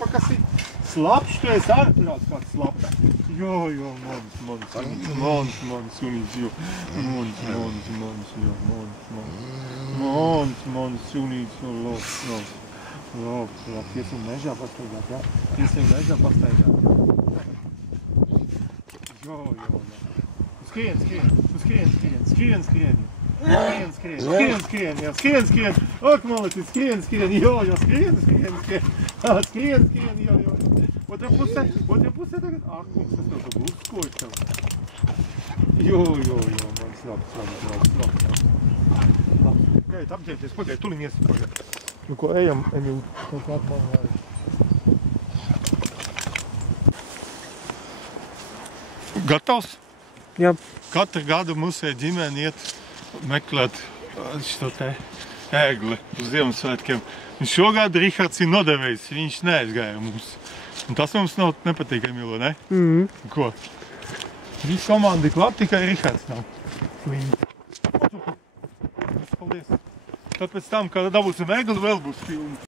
Pakasīt. Slapš, tu esi ārprāts kāds slapš. Jo, mans sunīts, jo. Mans sunīts, jo, labs. Iesim mežā pastaigāt, jā? Iesim mežā pastaigāt. Jo. Skrien. Skrien. Ak, malacis, skrien. Jo, skrien, jo. Otrā pusē tagad. Ak, mums tas tev tā būs skoļš tev. Jo, mans labs. Gaiet apģēties, pagaid, tuliņ iesim pagaid. Nu ko, ejam, Emīl, kaut kā atmāvāju. Gatavs? Jā. Katru gadu mūsē ģimeni iet meklēt šo te ēgli uz Ziemassvētkiem. Un šogad Rihards ir nodevējis, viņš neaizgāja mums. Un tas mums nav nepatīk, Emīlo, ne? Ko? Viss komanda ir klāt, tikai Rihards nav. Paldies. Tad pēc tam, kad dabūsim ēgli, vēl būs filma.